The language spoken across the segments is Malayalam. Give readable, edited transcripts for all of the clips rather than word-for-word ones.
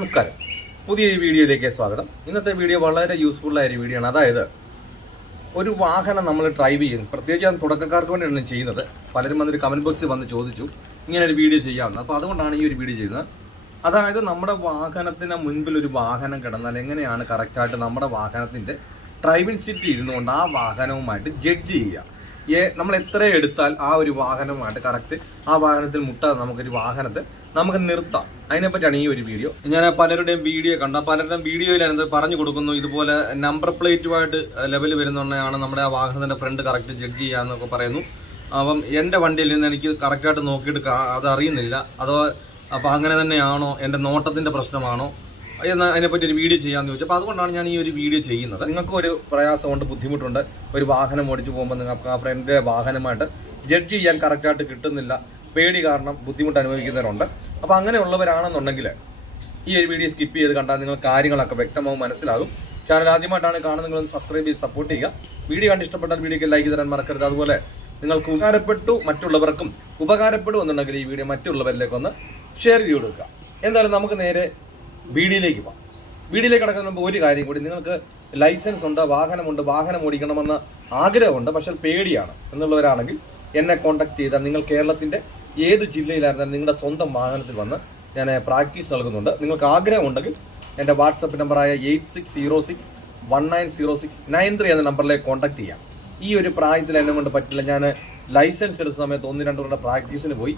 നമസ്കാരം. പുതിയ വീഡിയോയിലേക്ക് സ്വാഗതം. ഇന്നത്തെ വീഡിയോ വളരെ യൂസ്ഫുൾ ആയ ഒരു വീഡിയോ ആണ്. അതായത് ഒരു വാഹനം നമ്മൾ ഡ്രൈവ് ചെയ്യുന്നത്, പ്രത്യേകിച്ച് ഞാൻ തുടക്കക്കാർക്ക് വേണ്ടിയാണ് ചെയ്യുന്നത്. പലരും വന്നൊരു കമന്റ് ബോക്സിൽ വന്ന് ചോദിച്ചു ഇങ്ങനെ ഒരു വീഡിയോ ചെയ്യാമെന്ന്. അപ്പോൾ അതുകൊണ്ടാണ് ഈ ഒരു വീഡിയോ ചെയ്യുന്നത്. അതായത് നമ്മുടെ വാഹനത്തിന് മുൻപിൽ ഒരു വാഹനം കിടന്നാൽ എങ്ങനെയാണ് കറക്റ്റായിട്ട് നമ്മുടെ വാഹനത്തിൻ്റെ ഡ്രൈവിംഗ് സീറ്റിൽ ഇരുന്നുകൊണ്ട് ആ വാഹനവുമായിട്ട് ജഡ്ജ് ചെയ്യുക. നമ്മൾ എത്ര എടുത്താൽ ആ ഒരു വാഹനവുമായിട്ട് കറക്റ്റ് ആ വാഹനത്തിൽ മുട്ടാതെ നമുക്കൊരു വാഹനത്തെ നമുക്ക് നിർത്താം. അതിനെപ്പറ്റിയാണ് ഈ ഒരു വീഡിയോ. ഞാൻ പലരുടെയും വീഡിയോ കണ്ട പലരുടെയും വീഡിയോയിൽ എന്ത് പറഞ്ഞു കൊടുക്കുന്നു, ഇതുപോലെ നമ്പർ പ്ലേറ്റുമായിട്ട് ലെവൽ വരുന്നതാണ് നമ്മുടെ ആ വാഹനത്തിന്റെ ഫ്രണ്ട് കറക്റ്റ് ജഡ്ജ് ചെയ്യാന്നൊക്കെ പറയുന്നു. അപ്പം എൻ്റെ വണ്ടിയിൽ നിന്ന് എനിക്ക് കറക്റ്റായിട്ട് നോക്കിയിട്ട് അത് അറിയുന്നില്ല. അതോ അപ്പം അങ്ങനെ തന്നെയാണോ, എൻ്റെ നോട്ടത്തിന്റെ പ്രശ്നമാണോ എന്ന് അതിനെപ്പറ്റി ഒരു വീഡിയോ ചെയ്യാമെന്ന് ചോദിച്ചു. അപ്പോൾ അതുകൊണ്ടാണ് ഞാൻ ഈ ഒരു വീഡിയോ ചെയ്യുന്നത്. നിങ്ങൾക്ക് ഒരു പ്രയാസമുണ്ട്, ബുദ്ധിമുട്ടുണ്ട്, ഒരു വാഹനം ഓടിച്ചു പോകുമ്പോൾ നിങ്ങൾക്ക് ആ ഫ്രണ്ട് വാഹനമായിട്ട് ജഡ്ജ് ചെയ്യാൻ കറക്റ്റായിട്ട് കിട്ടുന്നില്ല, പേടി കാരണം ബുദ്ധിമുട്ട് അനുഭവിക്കുന്നവരുണ്ട്. അപ്പോൾ അങ്ങനെയുള്ളവരാണെന്നുണ്ടെങ്കിൽ ഈ ഒരു വീഡിയോ സ്കിപ്പ് ചെയ്ത് കണ്ടാൽ നിങ്ങൾ കാര്യങ്ങളൊക്കെ വ്യക്തമാവും, മനസ്സിലാകും. ചാനൽ ആദ്യമായിട്ടാണ് കാണുന്നത്, നിങ്ങളൊന്ന് സബ്സ്ക്രൈബ് ചെയ്ത് സപ്പോർട്ട് ചെയ്യുക. വീഡിയോ കണ്ട് ഇഷ്ടപ്പെട്ടാൽ വീഡിയോക്ക് ലൈക്ക് തരാൻ മറക്കരുത്. അതുപോലെ നിങ്ങൾക്ക് ഉപകാരപ്പെട്ടു, മറ്റുള്ളവർക്കും ഉപകാരപ്പെടുമെന്നുണ്ടെങ്കിൽ ഈ വീഡിയോ മറ്റുള്ളവരിലേക്ക് ഒന്ന് ഷെയർ ചെയ്ത് കൊടുക്കുക. എന്തായാലും നമുക്ക് നേരെ വീഡിയോയിലേക്ക് പോകാം. വീഡിയോയിലേക്ക് കിടക്കുന്ന മുമ്പ് ഒരു കാര്യം കൂടി, നിങ്ങൾക്ക് ലൈസൻസ് ഉണ്ട്, വാഹനമുണ്ട്, വാഹനം ഓടിക്കണമെന്ന ആഗ്രഹമുണ്ട്, പക്ഷെ പേടിയാണ് എന്നുള്ളവരാണെങ്കിൽ എന്നെ കോൺടാക്ട് ചെയ്താൽ നിങ്ങൾ കേരളത്തിൻ്റെ ഏത് ജില്ലയിലായിരുന്നാലും നിങ്ങളുടെ സ്വന്തം വാഹനത്തിൽ വന്ന് ഞാൻ പ്രാക്ടീസ് നൽകുന്നുണ്ട്. നിങ്ങൾക്ക് ആഗ്രഹമുണ്ടെങ്കിൽ എൻ്റെ വാട്സപ്പ് നമ്പറായ 8606190693 എന്ന നമ്പറിലേക്ക് കോൺടാക്ട് ചെയ്യാം. ഈ ഒരു പ്രായത്തിൽ എന്നെ കൊണ്ട് പറ്റില്ല. ഞാൻ ലൈസൻസ് എടുത്ത സമയത്ത് 1-2 കൊല്ലം പ്രാക്ടീസിന് പോയി.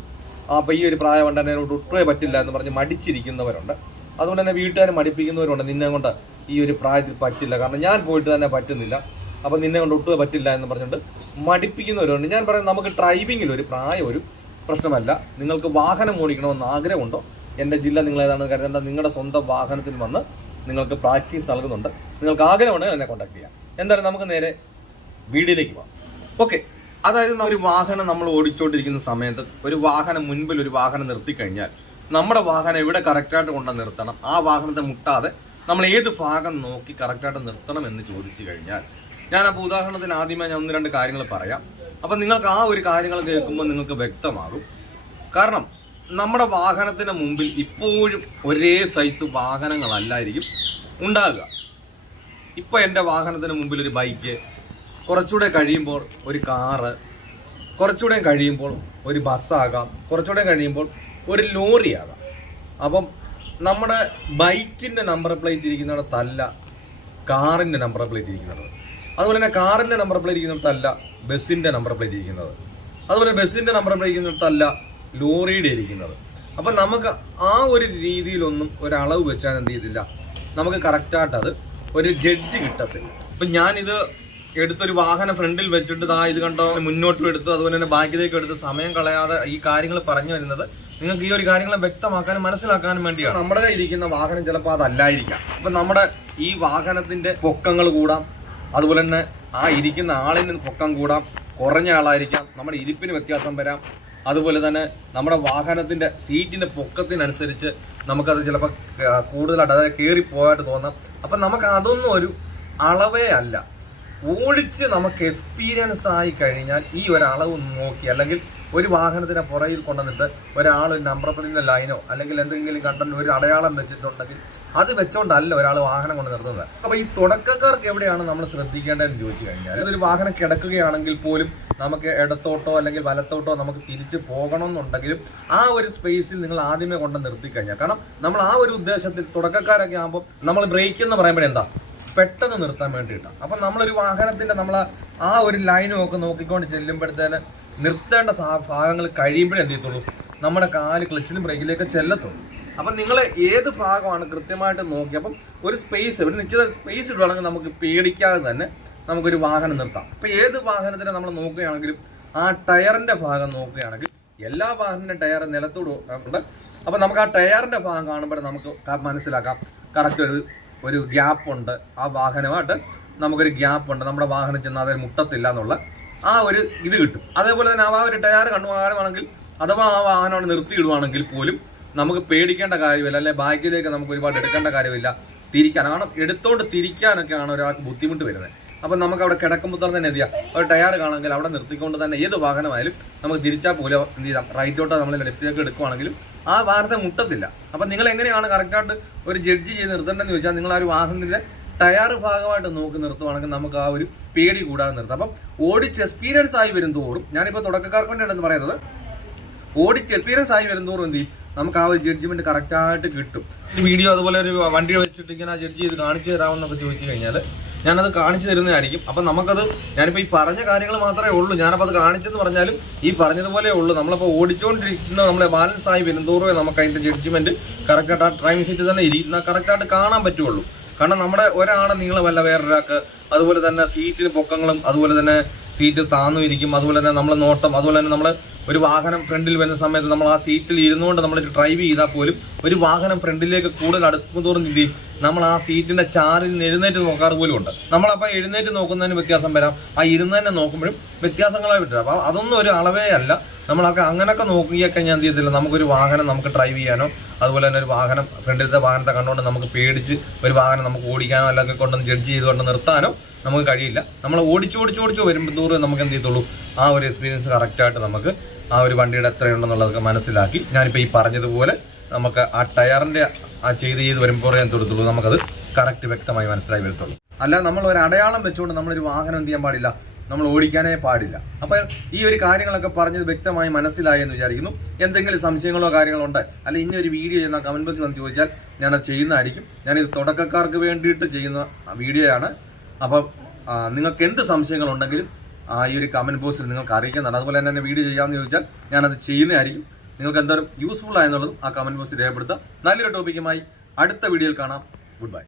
അപ്പോൾ ഈ ഒരു പ്രായം കൊണ്ട് എന്നോട് ഒട്ടുമേ പറ്റില്ല എന്ന് പറഞ്ഞ് മടിച്ചിരിക്കുന്നവരുണ്ട്. അതുകൊണ്ട് തന്നെ വീട്ടുകാർ മടിപ്പിക്കുന്നവരുണ്ട്, നിന്നെ കൊണ്ട് ഈ ഒരു പ്രായത്തിൽ പറ്റില്ല, കാരണം ഞാൻ പോയിട്ട് തന്നെ പറ്റുന്നില്ല, അപ്പം നിന്നെ കൊണ്ട് ഒട്ടുമേ പറ്റില്ല എന്ന് പറഞ്ഞുകൊണ്ട് മടിപ്പിക്കുന്നവരുണ്ട്. ഞാൻ പറയുന്നത് നമുക്ക് ഡ്രൈവിങ്ങിൽ ഒരു പ്രായം ഒരു പ്രശ്നമല്ല. നിങ്ങൾക്ക് വാഹനം ഓടിക്കണമെന്ന് ആഗ്രഹമുണ്ടോ, എൻ്റെ ജില്ല നിങ്ങൾ ഏതാണെന്ന് കരുതേണ്ട, നിങ്ങളുടെ സ്വന്തം വാഹനത്തിൽ വന്ന് നിങ്ങൾക്ക് പ്രാക്ടീസ് നൽകുന്നുണ്ട്. നിങ്ങൾക്ക് ആഗ്രഹമുണ്ടെങ്കിൽ എന്നെ കോൺടാക്ട് ചെയ്യാം. എന്തായാലും നമുക്ക് നേരെ വീഡിയോയിലേക്ക് പോകാം. ഓക്കെ, അതായത് ഒരു വാഹനം നമ്മൾ ഓടിച്ചുകൊണ്ടിരിക്കുന്ന സമയത്ത് ഒരു വാഹനം മുൻപിൽ ഒരു വാഹനം നിർത്തിക്കഴിഞ്ഞാൽ നമ്മുടെ വാഹനം എവിടെ കറക്റ്റായിട്ട് കൊണ്ട് നിർത്തണം, ആ വാഹനത്തെ മുട്ടാതെ നമ്മൾ ഏത് ഭാഗം നോക്കി കറക്റ്റായിട്ട് നിർത്തണം എന്ന് ചോദിച്ചു കഴിഞ്ഞാൽ, ഞാനപ്പോൾ ഉദാഹരണത്തിന് ആദ്യമേ ഞാൻ 1-2 കാര്യങ്ങൾ പറയാം. അപ്പം നിങ്ങൾക്ക് ആ ഒരു കാര്യങ്ങൾ കേൾക്കുമ്പോൾ നിങ്ങൾക്ക് വ്യക്തമാകും. കാരണം നമ്മുടെ വാഹനത്തിന് മുമ്പിൽ ഇപ്പോഴും ഒരേ സൈസ് വാഹനങ്ങളല്ലായിരിക്കും ഉണ്ടാകുക. ഇപ്പോൾ എൻ്റെ വാഹനത്തിന് മുമ്പിൽ ഒരു ബൈക്ക്, കുറച്ചുകൂടെ കഴിയുമ്പോൾ ഒരു കാറ്, കുറച്ചുകൂടെ കഴിയുമ്പോൾ ഒരു ബസ്സാകാം, കുറച്ചുകൂടെ കഴിയുമ്പോൾ ഒരു ലോറിയാകാം. അപ്പം നമ്മുടെ ബൈക്കിൻ്റെ നമ്പർ പ്ലേറ്റ് ഇരിക്കുന്നിടത്തല്ല കാറിൻ്റെ നമ്പർ പ്ലേറ്റ് ഇരിക്കുന്നത്. അതുപോലെ തന്നെ കാറിൻ്റെ നമ്പർ പ്ലേറ്റ് ഇരിക്കുന്നിടത്തല്ല ബസ്സിൻ്റെ നമ്പർ പ്ലേറ്റ് ഇരിക്കുന്നത്. അതുപോലെ ബസ്സിൻ്റെ നമ്പർ പ്ലേറ്റ് ഇരിക്കുന്നിടത്തല്ല ലോറിയുടെ ഇരിക്കുന്നത്. അപ്പം നമുക്ക് ആ ഒരു രീതിയിലൊന്നും ഒരളവ് വെച്ചാൽ എന്ത് ചെയ്തില്ല, നമുക്ക് കറക്റ്റായിട്ട് അത് ഒരു ജഡ്ജ് കിട്ടത്തില്ല. അപ്പം ഞാനിത് എടുത്തൊരു വാഹനം ഫ്രണ്ടിൽ വെച്ചിട്ട് ഇത് കണ്ടോ മുന്നോട്ടും എടുത്തു, അതുപോലെ തന്നെ ബാക്കിലേക്ക് എടുത്ത് സമയം കളയാതെ ഈ കാര്യങ്ങൾ പറഞ്ഞു വരുന്നത് നിങ്ങൾക്ക് ഈ ഒരു കാര്യങ്ങളെ വ്യക്തമാക്കാനും മനസ്സിലാക്കാനും വേണ്ടിയാണ്. നമ്മുടെ കയ്യിൽ ഇരിക്കുന്ന വാഹനം ചിലപ്പോൾ അതല്ലായിരിക്കാം. അപ്പം നമ്മുടെ ഈ വാഹനത്തിന്റെ പൊക്കങ്ങൾ കൂടാം, അതുപോലെ തന്നെ ആ ഇരിക്കുന്ന ആളിന് പൊക്കം കൂടാം, കുറഞ്ഞ ആളായിരിക്കാം, നമ്മുടെ ഇരിപ്പിന് വ്യത്യാസം വരാം. അതുപോലെ തന്നെ നമ്മുടെ വാഹനത്തിന്റെ സീറ്റിന്റെ പൊക്കത്തിനനുസരിച്ച് നമുക്കത് ചിലപ്പോൾ കൂടുതലായിട്ട് അതായത് കയറിപ്പോയിട്ട് തോന്നാം. അപ്പം നമുക്ക് അതൊന്നും ഒരു അളവേ അല്ല. ഓടിച്ച് നമുക്ക് എക്സ്പീരിയൻസ് ആയി കഴിഞ്ഞാൽ ഈ ഒരളവ് നോക്കി, അല്ലെങ്കിൽ ഒരു വാഹനത്തിനെ പുറകിൽ കൊണ്ടുവന്നിട്ട് ഒരാൾ ഒരു നമ്പർ പ്ലേറ്റിന്റെ ലൈനോ അല്ലെങ്കിൽ എന്തെങ്കിലും കണ്ടന്റ് ഒരു അടയാളം വെച്ചിട്ടുണ്ടെങ്കിൽ അത് വെച്ചോണ്ടല്ല ഒരാൾ വാഹനം കൊണ്ട് നിർത്തുന്നത്. അപ്പോൾ ഈ തുടക്കക്കാർക്ക് എവിടെയാണ് നമ്മൾ ശ്രദ്ധിക്കേണ്ടതെന്ന് ചോദിച്ചു കഴിഞ്ഞാൽ, ഒരു വാഹനം കിടക്കുകയാണെങ്കിൽ പോലും നമുക്ക് ഇടത്തോട്ടോ അല്ലെങ്കിൽ വലത്തോട്ടോ നമുക്ക് തിരിച്ച് പോകണമെന്നുണ്ടെങ്കിലും ആ ഒരു സ്പേസിൽ നിങ്ങൾ ആദ്യമേ കൊണ്ട് നിർത്തിക്കഴിഞ്ഞാൽ, കാരണം നമ്മൾ ആ ഒരു ഉദ്ദേശത്തിൽ തുടക്കക്കാരൊക്കെ ആകുമ്പോൾ നമ്മൾ ബ്രേക്ക് എന്ന് പറയുമ്പോഴെന്താ പെട്ടെന്ന് നിർത്താൻ വേണ്ടിയിട്ടാണ്. അപ്പം നമ്മളൊരു വാഹനത്തിന്റെ നമ്മൾ ആ ഒരു ലൈനും ഒക്കെ നോക്കിക്കൊണ്ട് ചെല്ലുമ്പോഴത്തേന് നിർത്തേണ്ട ഭാഗങ്ങൾ കഴിയുമ്പോഴേ എന്ത് ചെയ്യത്തുള്ളൂ, നമ്മുടെ കാല് ക്ലച്ചിലും ബ്രേക്കിലേക്ക് ചെല്ലത്തുള്ളൂ. അപ്പം നിങ്ങൾ ഏത് ഭാഗമാണ് കൃത്യമായിട്ട് നോക്കി, അപ്പം ഒരു സ്പേസ്, ഒരു നിശ്ചിത സ്പേസ് ഇടുവാണെങ്കിൽ നമുക്ക് പേടിക്കാതെ തന്നെ നമുക്കൊരു വാഹനം നിർത്താം. അപ്പം ഏത് വാഹനത്തിനെ നമ്മൾ നോക്കുകയാണെങ്കിലും ആ ടയറിന്റെ ഭാഗം നോക്കുകയാണെങ്കിൽ എല്ലാ വാഹനത്തിന്റെ ടയർ നിലത്തോട് ഉണ്ട്. അപ്പം നമുക്ക് ആ ടയറിന്റെ ഭാഗം കാണുമ്പോൾ നമുക്ക് മനസ്സിലാക്കാം കറക്റ്റ് ഒരു ഗ്യാപ്പുണ്ട്, ആ വാഹനമായിട്ട് നമുക്കൊരു ഗ്യാപ്പുണ്ട്, നമ്മുടെ വാഹനം ചെന്ന് അതിൽ മുട്ടത്തില്ല എന്നുള്ള ആ ഒരു ഇത് കിട്ടും. അതേപോലെ തന്നെ ആ ഒരു ടയർ കാണുവാണെങ്കിൽ അഥവാ ആ വാഹനം നിർത്തിയിടുവാണെങ്കിൽ പോലും നമുക്ക് പേടിക്കേണ്ട കാര്യമില്ല, അല്ലെ ബാക്കിലേക്ക് നമുക്ക് ഒരുപാട് എടുക്കേണ്ട കാര്യമില്ല. തിരിക്കാൻ, കാരണം എടുത്തോണ്ട് തിരിക്കാനൊക്കെയാണ് ഒരാൾക്ക് ബുദ്ധിമുട്ട് വരുന്നത്. അപ്പം നമുക്ക് അവിടെ കിടക്കുമ്പോൾ തന്നെ എന്ത് ചെയ്യാം, ഒരു ടയർ കാണുമെങ്കിൽ അവിടെ നിർത്തിക്കൊണ്ട് തന്നെ ഏത് വാഹനമായാലും നമുക്ക് തിരിച്ചാൽ പോലും എന്ത് ചെയ്യാം, റൈറ്റോട്ടോ നമ്മൾ ലെഫ്റ്റിലേക്ക് എടുക്കുവാണെങ്കിലും ആ വാഹനത്തെ മുട്ടത്തില്ല. അപ്പം നിങ്ങൾ എങ്ങനെയാണ് കറക്റ്റായിട്ട് ഒരു ജഡ്ജ് ചെയ്ത് നിർത്തേണ്ടതെന്ന് ചോദിച്ചാൽ, നിങ്ങൾ ആ ഒരു വാഹനത്തിന്റെ ടയർ ഭാഗമായിട്ട് നോക്കി നിർത്തുവാണെങ്കിൽ നമുക്ക് ആ ഒരു പേടി കൂടാതെ നിർത്താം. അപ്പം ഓടിച്ച് എക്സ്പീരിയൻസ് ആയി വരും തോറും, ഞാനിപ്പോൾ തുടക്കക്കാർക്ക് വേണ്ടിയാണെന്ന് പറയുന്നത്, ഓടിച്ച് എക്സ്പീരിയൻസ് ആയി വരും തോറും എന്ത് ചെയ്യും, നമുക്ക് ആ ഒരു ജഡ്ജ്മെന്റ് കറക്റ്റായിട്ട് കിട്ടും. ഈ വീഡിയോ അതുപോലെ ഒരു വണ്ടി വെച്ചിട്ട് ഇങ്ങനെ ജഡ്ജ് ചെയ്ത് കാണിച്ചു തരാമെന്നൊക്കെ ചോദിച്ചു കഴിഞ്ഞാൽ ഞാനത് കാണിച്ചു തരുന്നതായിരിക്കും. അപ്പം നമുക്കത് ഞാനിപ്പോൾ ഈ പറഞ്ഞ കാര്യങ്ങൾ മാത്രമേ ഉള്ളൂ. ഞാനപ്പോൾ അത് കാണിച്ചെന്ന് പറഞ്ഞാലും ഈ പറഞ്ഞതുപോലെ ഉള്ളൂ. നമ്മളിപ്പോൾ ഓടിച്ചുകൊണ്ടിരിക്കുന്ന നമ്മളെ ബാലൻസ് ആയി വരുന്നതോറും നമുക്ക് അതിന്റെ ജഡ്ജ്മെന്റ് കറക്റ്റായിട്ട് ആ ഡ്രൈവിംഗ് സീറ്റിൽ തന്നെ ഇരിക്കുന്ന കറക്റ്റായിട്ട് കാണാൻ പറ്റുള്ളൂ. കാരണം നമ്മുടെ ഒരാളെ നീളമല്ല വേറൊരാൾക്ക്, അതുപോലെ തന്നെ സീറ്റിന് പൊക്കങ്ങളും, അതുപോലെ തന്നെ സീറ്റ് താന്നു ഇരിക്കും, അതുപോലെ തന്നെ നമ്മളെ നോട്ടം, അതുപോലെ തന്നെ നമ്മൾ ഒരു വാഹനം ഫ്രണ്ടിൽ വരുന്ന സമയത്ത് നമ്മൾ ആ സീറ്റിൽ ഇരുന്നുകൊണ്ട് നമ്മൾ ഡ്രൈവ് ചെയ്താൽ പോലും ഒരു വാഹനം ഫ്രണ്ടിലേക്ക് കൂടുതൽ അടുക്കും തോറും എന്ത് ചെയ്യും, നമ്മൾ ആ സീറ്റിന്റെ ചാറിൽ നിന്ന് എഴുന്നേറ്റ് നോക്കാറ് പോലും ഉണ്ട്. നമ്മളപ്പോൾ എഴുന്നേറ്റ് നോക്കുന്നതിന് വ്യത്യാസം വരാം, ആ ഇരുന്നതിനെ നോക്കുമ്പോഴും വ്യത്യാസങ്ങളായി വിട്ടു. അപ്പോൾ അതൊന്നും ഒരു അളവേ അല്ല. നമ്മളൊക്കെ അങ്ങനെയൊക്കെ നോക്കിക്കഴിഞ്ഞാൽ എന്ത് ചെയ്യത്തില്ല, നമുക്കൊരു വാഹനം നമുക്ക് ഡ്രൈവ് ചെയ്യാനോ, അതുപോലെ തന്നെ ഒരു വാഹനം ഫ്രണ്ടിലത്തെ വാഹനത്തെ കണ്ടുകൊണ്ട് നമുക്ക് പേടിച്ച് ഒരു വാഹനം നമുക്ക് ഓടിക്കാനോ അല്ലെങ്കിൽ കൊണ്ടൊന്ന് ജഡ്ജ് ചെയ്തുകൊണ്ട് നിർത്താനോ നമുക്ക് കഴിയില്ല. നമ്മൾ ഓടിച്ചു വരുമ്പോൾ തോറും നമുക്ക് എന്ത് ചെയ്തുള്ളൂ, ആ ഒരു എക്സ്പീരിയൻസ് കറക്റ്റായിട്ട് നമുക്ക് ആ ഒരു വണ്ടിയുടെ എത്രയുണ്ടെന്നുള്ളതൊക്കെ മനസ്സിലാക്കി ഞാനിപ്പോൾ ഈ പറഞ്ഞതുപോലെ നമുക്ക് ആ ടയറിന്റെ ആ ചെയ്ത് വരുമ്പോൾ ഞാൻ തൊടുത്തുള്ളൂ, നമുക്കത് കറക്റ്റ് വ്യക്തമായി മനസ്സിലായി വരത്തുള്ളൂ. അല്ല നമ്മൾ ഒരു അടയാളം വെച്ചുകൊണ്ട് നമ്മളൊരു വാഹനം എന്ത് ചെയ്യാൻ പാടില്ല, നമ്മൾ ഓടിക്കാനേ പാടില്ല. അപ്പോൾ ഈ ഒരു കാര്യങ്ങളൊക്കെ പറഞ്ഞത് വ്യക്തമായി മനസ്സിലായി എന്ന് വിചാരിക്കുന്നു. എന്തെങ്കിലും സംശയങ്ങളോ കാര്യങ്ങളോ ഉണ്ട്, അല്ല ഇനി ഒരു വീഡിയോ ചെയ്യുന്ന കമന്റ് ബോക്സിൽ വന്ന് ചോദിച്ചാൽ ഞാനത് ചെയ്യുന്നതായിരിക്കും. ഞാനിത് തുടക്കക്കാർക്ക് വേണ്ടിയിട്ട് ചെയ്യുന്ന വീഡിയോയാണ്. അപ്പം നിങ്ങൾക്ക് എന്ത് സംശയങ്ങളുണ്ടെങ്കിലും ഈ ഒരു കമന്റ് ബോക്സിൽ നിങ്ങൾക്ക് അറിയിക്കുന്നതാണ്. അതുപോലെ തന്നെ വീഡിയോ ചെയ്യാമെന്ന് ചോദിച്ചാൽ ഞാനത് ചെയ്യുന്നതായിരിക്കും. നിങ്ങൾക്ക് എന്തായാലും യൂസ്ഫുൾ ആയെന്നുള്ളതും ആ കമന്റ് ബോക്സിൽ രേഖപ്പെടുത്താം. നല്ലൊരു ടോപ്പിക്കുമായി അടുത്ത വീഡിയോയിൽ കാണാം. Good bye.